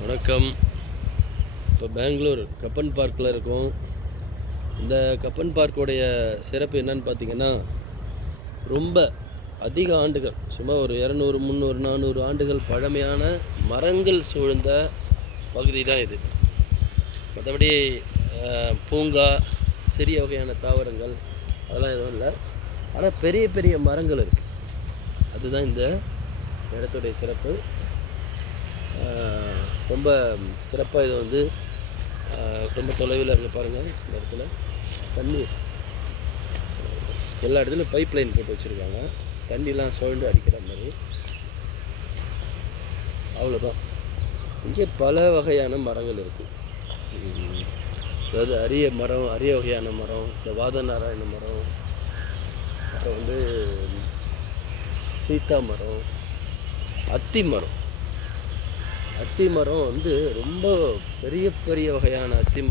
வணக்கம். இப்போ பெங்களூர் கப்பன் பார்க்கில் இருக்கோம். இந்த கப்பன் பார்க்கோடைய சிறப்பு என்னன்னு பார்த்தீங்கன்னா ரொம்ப அதிக ஆண்டுகள் சும்மா ஒரு இரநூறு முந்நூறு நானூறு ஆண்டுகள் பழமையான மரங்கள் சூழ்ந்த பகுதி தான் இது. மற்றபடி பூங்கா சிறிய வகையான தாவரங்கள் அதெல்லாம் எதுவும் இல்லை. ஆனால் பெரிய பெரிய மரங்கள் இருக்குது அதுதான் இந்த இடத்துடைய சிறப்பு. ரொம்ப சிறப்பாக இது வந்து ரொம்ப தொலைவில் அங்கே பாருங்கள் இந்த இடத்துல. தண்ணீர் எல்லா இடத்துலையும் பைப் லைன் போட்டு வச்சுருக்காங்க. தண்ணிலாம் சுழண்டு அடிக்கிற மாதிரி. அவ்வளோதான் இங்கே பல வகையான மரங்கள் இருக்குது அதாவது அரிய மரம் அரிய வகையான மரம் இந்த வாத நாராயண மரம் அப்புறம் வந்து சீத்தா மரம் அத்தி மரம். அத்திமரம் வந்து ரொம்ப பெரிய பெரிய வகையான அத்திமரம்.